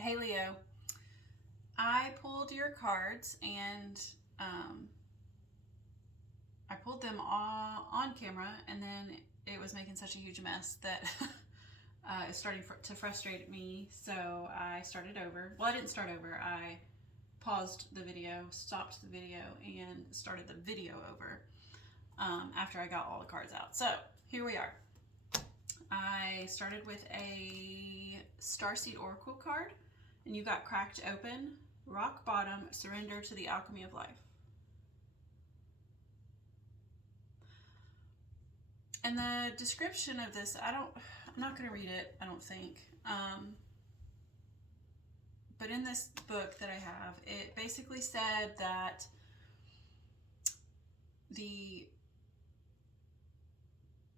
Hey Leo, I pulled your cards and I pulled them all on camera, and then it was making such a huge mess that it's starting to frustrate me. So I started over. Well, I didn't start over. I paused the video, stopped the video, and started the video over after I got all the cards out. So here we are. I started with a Starseed Oracle card, and you got Cracked Open, Rock Bottom, Surrender to the Alchemy of Life. And the description of this, I'm not going to read it, I don't think. But in this book that I have, it basically said that the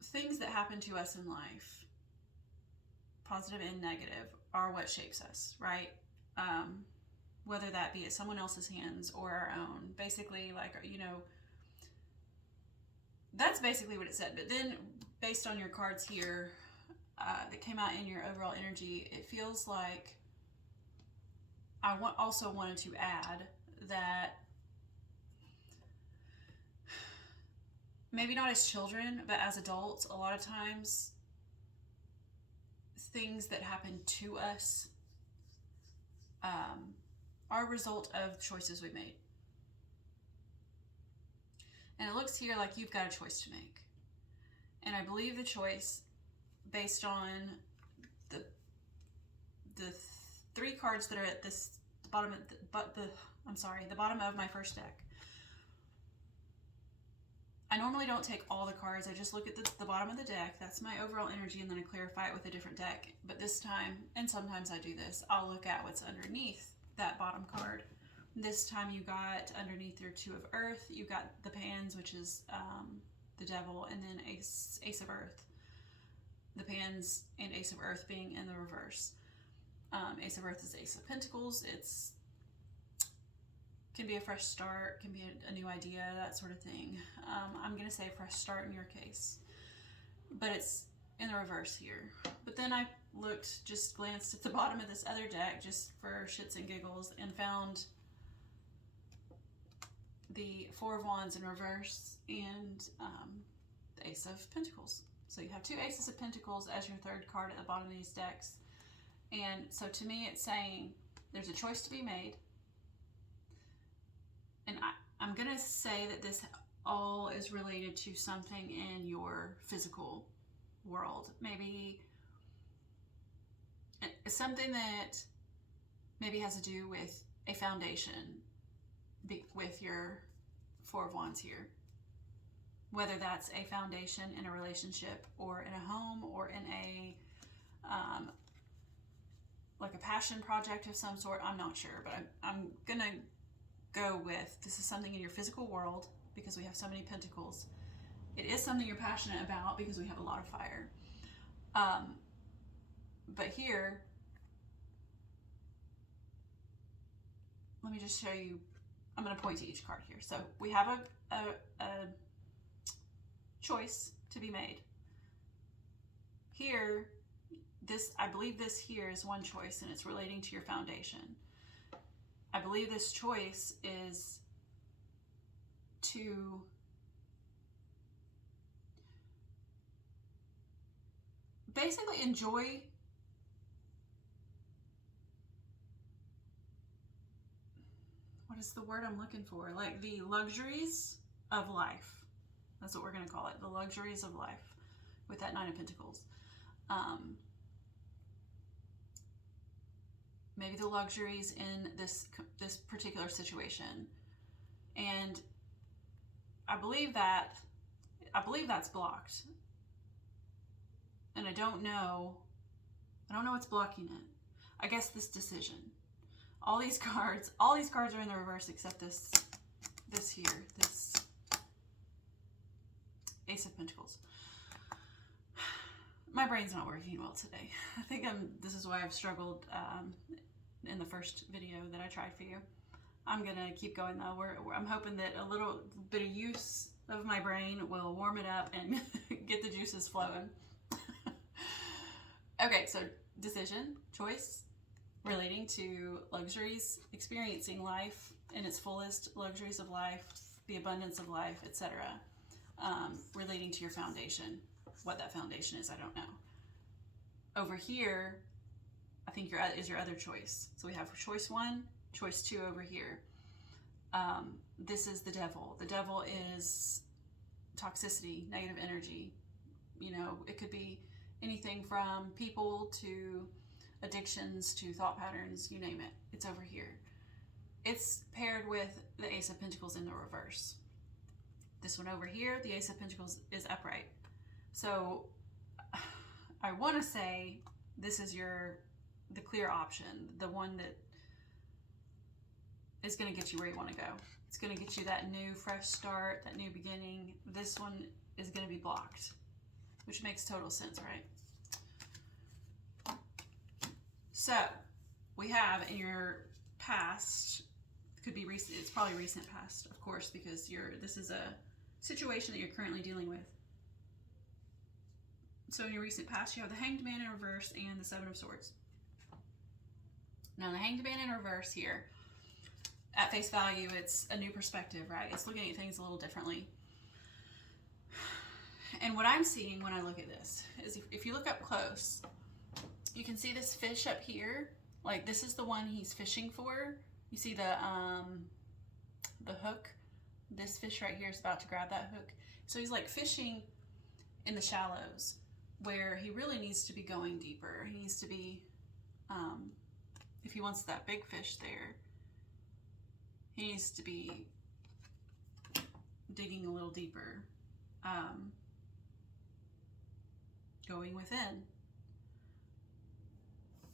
things that happen to us in life, positive and negative, are what shapes us, right? Whether that be at someone else's hands or our own. Basically, like, that's basically what it said. But then, based on your cards here that came out in your overall energy, it feels like I also wanted to add that maybe not as children, but as adults, a lot of times things that happen to us are a result of choices we made. And it looks here like you've got a choice to make. And I believe the choice, based on the three cards that are at this bottom of the bottom of my first deck. I normally don't take all the cards. I just look at the bottom of the deck. That's my overall energy, and then I clarify it with a different deck. But this time, and sometimes I do this, I'll look at what's underneath that bottom card. This time you got underneath your Two of Earth, you got the Pans, which is the Devil, and then Ace of Earth. The Pans and Ace of Earth being in the reverse. Ace of Earth is Ace of Pentacles. It's can be a fresh start, can be a new idea, that sort of thing. I'm going to say fresh start in your case, but it's in the reverse here. But then I just glanced at the bottom of this other deck just for shits and giggles, and found the Four of Wands in reverse and the Ace of Pentacles. So you have two Aces of Pentacles as your third card at the bottom of these decks. And so to me, it's saying there's a choice to be made. And I'm going to say that this all is related to something in your physical world. Maybe something that maybe has to do with a foundation with your Four of Wands here. Whether that's a foundation in a relationship or in a home or in a like a passion project of some sort. I'm not sure, but I'm going to go with this is something in your physical world because we have so many pentacles. It is something you're passionate about because we have a lot of fire. But here, let me just show you. I'm going to point to each card here. So we have a choice to be made. Here, I believe this here is one choice, and it's relating to your foundation. I believe this choice is to basically enjoy what is the word I'm looking for? Like the luxuries of life. That's what we're going to call it. The luxuries of life with that Nine of Pentacles. Maybe the luxuries in this particular situation. And I believe that's blocked. And I don't know what's blocking it. I guess this decision. All these cards are in the reverse except this here, this Ace of Pentacles. My brain's not working well today. I think this is why I've struggled in the first video that I tried for you. I'm gonna keep going though. I'm hoping that a little bit of use of my brain will warm it up and get the juices flowing. Okay, so decision, choice, relating to luxuries, experiencing life in its fullest, luxuries of life, the abundance of life, etc. Relating to your foundation. What that foundation is, I don't know. Over here, I think is your other choice. So we have choice 1, choice 2 over here. This is the devil. The devil is toxicity, negative energy. You know, it could be anything from people to addictions to thought patterns, you name it. It's over here. It's paired with the Ace of Pentacles in the reverse. This one over here, the Ace of Pentacles is upright. So I want to say this is the clear option, the one that is going to get you where you want to go. It's going to get you that new fresh start, that new beginning. This one is going to be blocked, which makes total sense, right? So we have in your past, could be recent, it's probably recent past, of course, because this is a situation that you're currently dealing with. So in your recent past, you have the Hanged Man in reverse and the Seven of Swords. Now the Hanged Man in reverse here, at face value, it's a new perspective, right? It's looking at things a little differently. And what I'm seeing when I look at this is if you look up close, you can see this fish up here. Like, this is the one he's fishing for. You see the hook? This fish right here is about to grab that hook. So he's like fishing in the shallows where he really needs to be going deeper. He needs to be, if he wants that big fish there, he needs to be digging a little deeper, going within.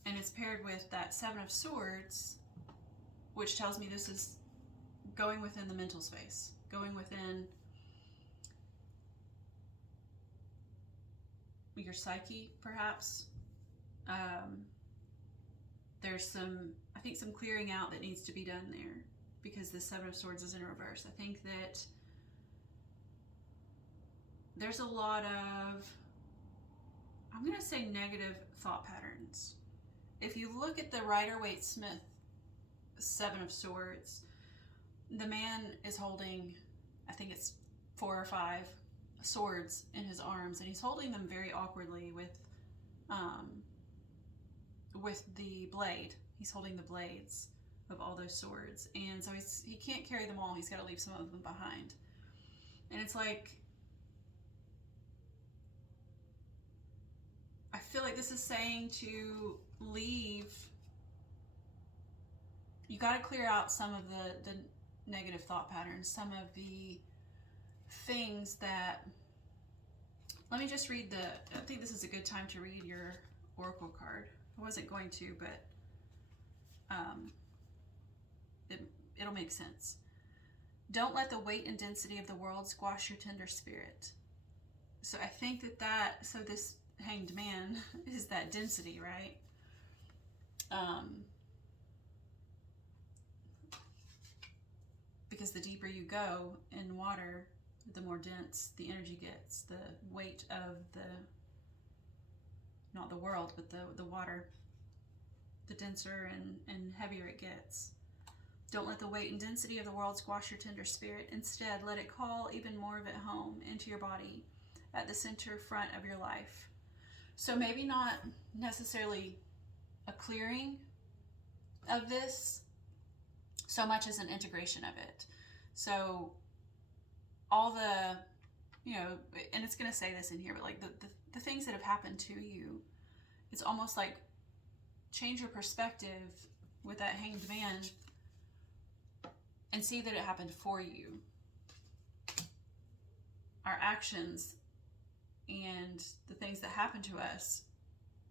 And it's paired with that Seven of Swords, which tells me this is going within the mental space, going within your psyche, perhaps. There's I think some clearing out that needs to be done there because the Seven of Swords is in reverse. I think that there's a lot of, I'm going to say, negative thought patterns. If you look at the Rider-Waite-Smith Seven of Swords, the man is holding, I think it's 4 or 5 swords in his arms, and he's holding them very awkwardly with the blade. He's holding the blades of all those swords, and so he can't carry them all. He's got to leave some of them behind. And it's like, I feel like this is saying to leave. You got to clear out some of the negative thought patterns, some of the things that, let me just read I think this is a good time to read your oracle card. I wasn't going to, but it'll make sense. Don't let the weight and density of the world squash your tender spirit. So I think so this Hanged Man is that density, right? Because the deeper you go in water, the more dense the energy gets. The weight of not the world, but the water, the denser and heavier it gets. Don't let the weight and density of the world squash your tender spirit. Instead, let it call even more of it home into your body at the center front of your life. So maybe not necessarily a clearing of this so much as an integration of it. So all the, and it's going to say this in here, but like the things that have happened to you, it's almost like change your perspective with that Hanged Man and see that it happened for you. Our actions and the things that happen to us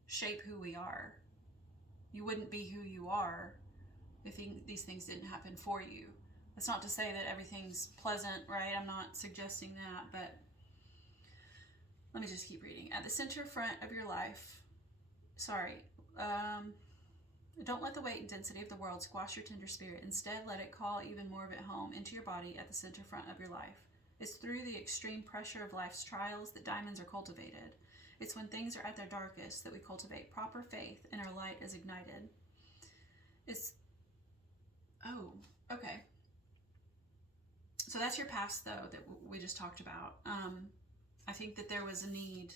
shape who we are. You wouldn't be who you are if these things didn't happen for you. That's not to say that everything's pleasant, right? I'm not suggesting that, but let me just keep reading. At the center front of your life, don't let the weight and density of the world squash your tender spirit. Instead, let it call even more of it home into your body at the center front of your life. It's through the extreme pressure of life's trials that diamonds are cultivated. It's when things are at their darkest that we cultivate proper faith and our light is ignited. So that's your past, though, that we just talked about. I think that there was a need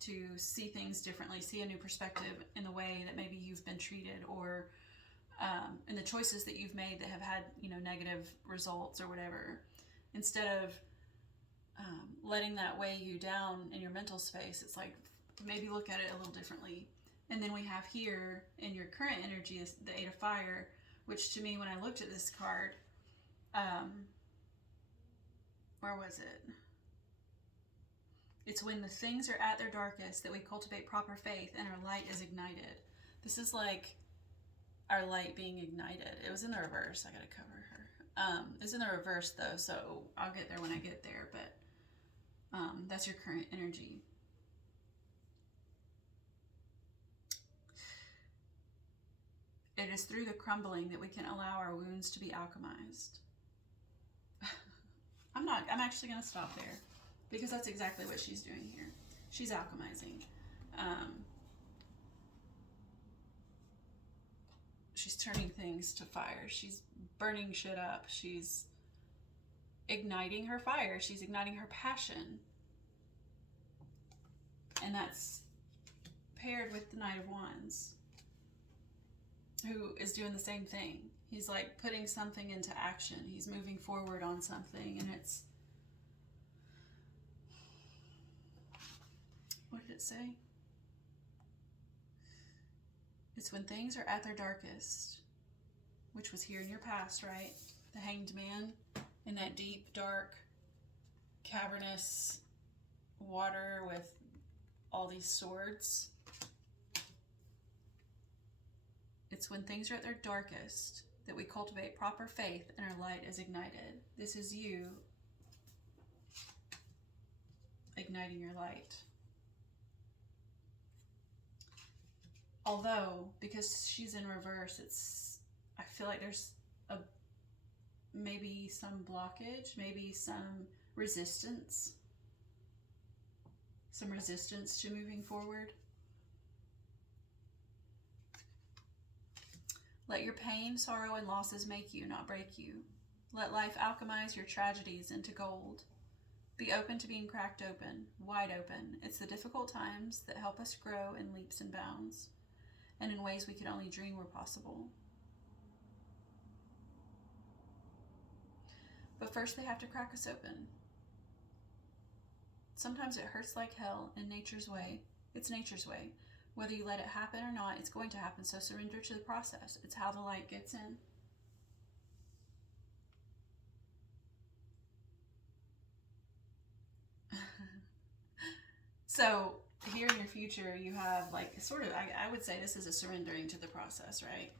to see things differently, see a new perspective in the way that maybe you've been treated, or in the choices that you've made that have had, negative results or whatever. Instead of letting that weigh you down in your mental space, it's like maybe look at it a little differently. And then we have here in your current energy is the Eight of Fire, which to me, when I looked at this card, where was it? It's when the things are at their darkest that we cultivate proper faith and our light is ignited. This is like our light being ignited. It was in the reverse. I gotta cover her. It's in the reverse though, so I'll get there when I get there, but that's your current energy. It is through the crumbling that we can allow our wounds to be alchemized. I'm actually going to stop there because that's exactly what she's doing here. She's alchemizing. She's turning things to fire. She's burning shit up. She's igniting her fire. She's igniting her passion. And that's paired with the Knight of Wands, who is doing the same thing. He's like putting something into action. He's moving forward on something, and it's, what did it say? It's when things are at their darkest, which was here in your past, right? The Hanged Man in that deep, dark, cavernous water with all these swords. It's when things are at their darkest that we cultivate proper faith and our light is ignited. This is you igniting your light. Although, because she's in reverse, I feel like there's maybe some blockage, maybe some resistance to moving forward. Let your pain, sorrow, and losses make you, not break you. Let life alchemize your tragedies into gold. Be open to being cracked open, wide open. It's the difficult times that help us grow in leaps and bounds, and in ways we could only dream were possible. But first they have to crack us open. Sometimes it hurts like hell in nature's way. It's nature's way. Whether you let it happen or not, it's going to happen, so surrender to the process. It's how the light gets in. So here in your future, you have like sort of, I would say this is a surrendering to the process, right?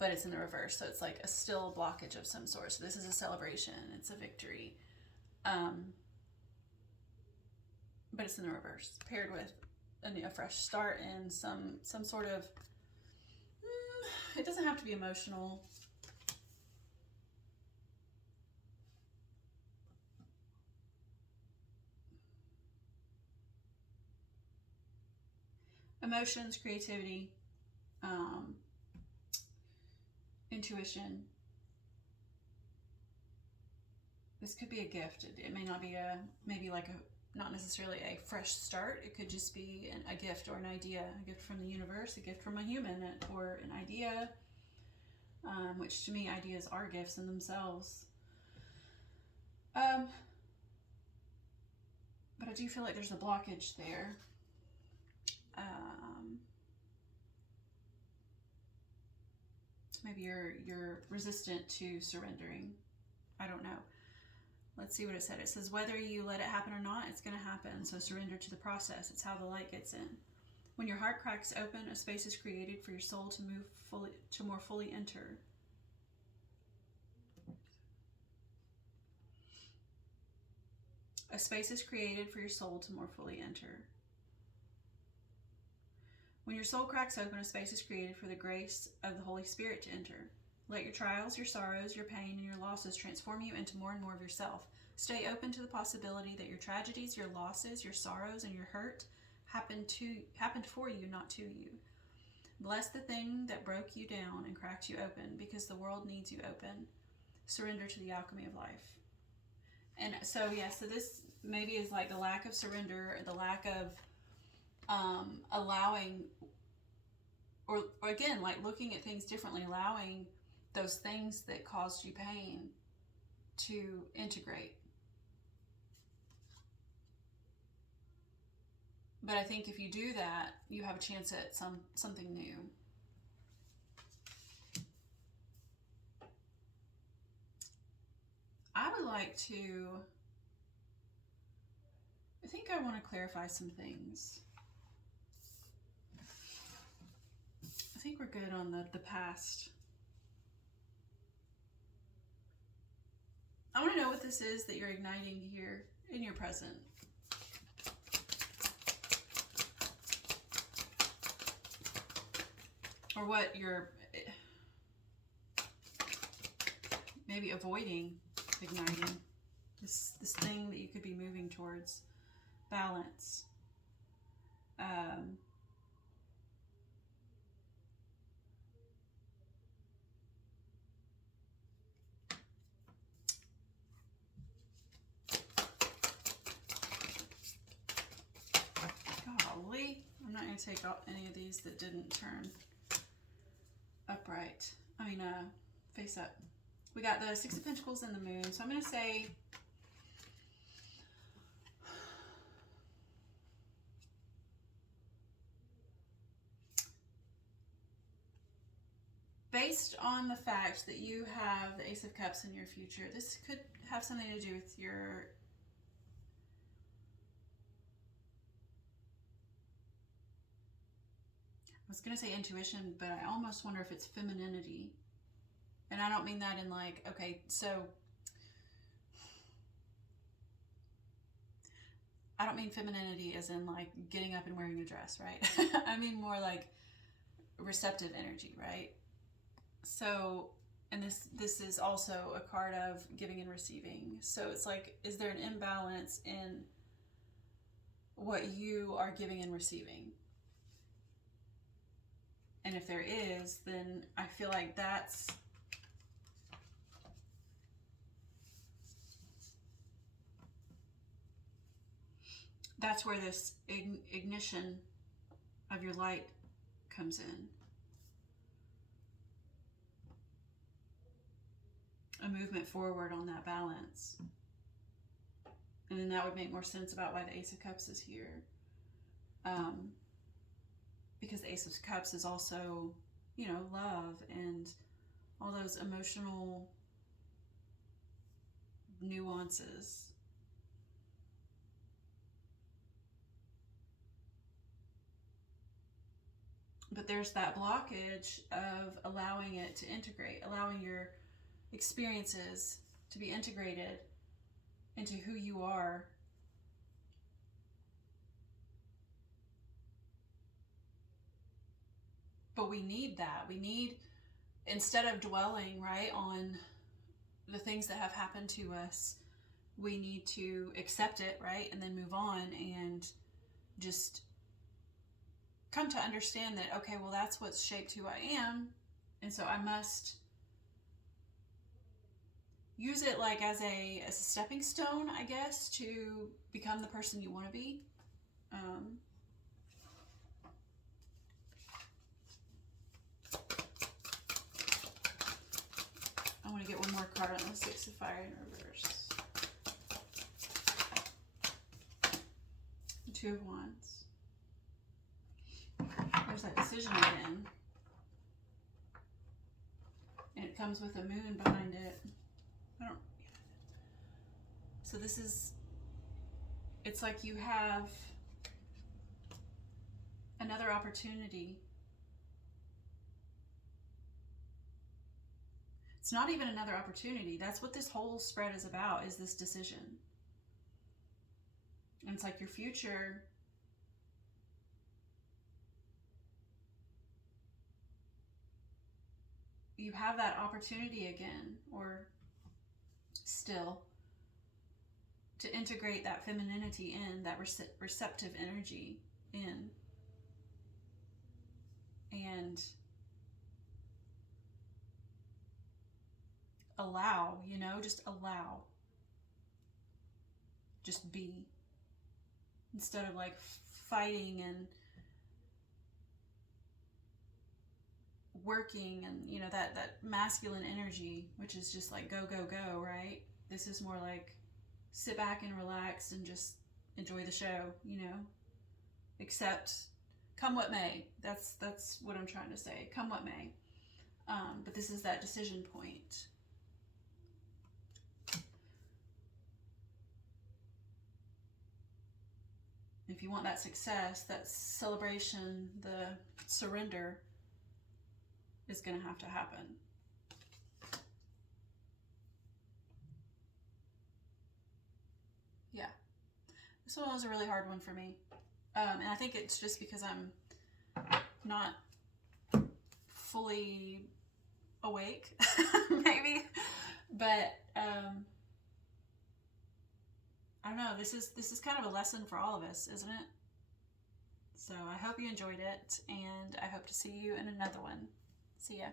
But it's in the reverse, so it's like still a blockage of some sort. So this is a celebration, it's a victory. But it's in the reverse, paired with a fresh start and some sort of, it doesn't have to be emotional. Emotions, creativity, intuition. This could be a gift. It may not be maybe like not necessarily a fresh start. It could just be a gift or an idea, a gift from the universe, a gift from a human, or an idea, which to me, ideas are gifts in themselves. But I do feel like there's a blockage there. Maybe you're resistant to surrendering. I don't know. Let's see what it said. It says, whether you let it happen or not, it's going to happen. So surrender to the process. It's how the light gets in. When your heart cracks open, a space is created for your soul to more fully enter. A space is created for your soul to more fully enter. When your soul cracks open, a space is created for the grace of the Holy Spirit to enter. Let your trials, your sorrows, your pain, and your losses transform you into more and more of yourself. Stay open to the possibility that your tragedies, your losses, your sorrows, and your hurt happened for you, not to you. Bless the thing that broke you down and cracked you open, because the world needs you open. surrender to the alchemy of life. And so, yeah, so this maybe is like the lack of surrender, the lack of allowing, or again, like looking at things differently, allowing those things that caused you pain to integrate. But I think if you do that, you have a chance at something new. I would like to, I think I want to clarify some things. I think we're good on the past. I want to know what this is that you're igniting here in your present. Or what you're maybe avoiding igniting. This thing that you could be moving towards. Balance. Golly, I'm not going to take out any of these that didn't turn upright. Face up. We got the Six of Pentacles and the Moon. So I'm going to say based on the fact that you have the Ace of Cups in your future, this could have something to do with your I was going to say intuition, but I almost wonder if it's femininity. And I don't mean that in like, okay, so I don't mean femininity as in like getting up and wearing a dress, right? I mean more like receptive energy, right? So, and this is also a card of giving and receiving. So it's like, is there an imbalance in what you are giving and receiving? And if there is, then I feel like that's where this ignition of your light comes in. A movement forward on that balance. And then that would make more sense about why the Ace of Cups is here. Because the Ace of Cups is also, love and all those emotional nuances. But there's that blockage of allowing it to integrate, allowing your experiences to be integrated into who you are. But we need that. We need, instead of dwelling, right, on the things that have happened to us, we need to accept it, right, and then move on and just come to understand that, okay, well, that's what's shaped who I am, and so I must use it like as a stepping stone, I guess, to become the person you want to be. I want to get one more card on the Six of Fire in reverse. Two of Wands. There's that decision again. And it comes with a moon behind it. So this is, it's like you have another opportunity. It's not even another opportunity. That's what this whole spread is about, is this decision. And it's like your future you have that opportunity again, or still, to integrate that femininity in, that receptive energy in. And allow, you know, just allow. Just be. Instead of like fighting and working and, you know, that masculine energy, which is just like go, go, go, right? This is more like sit back and relax and just enjoy the show, you know? Accept, come what may. That's what I'm trying to say. Come what may. But this is that decision point. If you want that success, that celebration, the surrender is going to have to happen. Yeah. This one was a really hard one for me. And I think it's just because I'm not fully awake, maybe. But I don't know, this is kind of a lesson for all of us, isn't it? So I hope you enjoyed it, and I hope to see you in another one. See ya.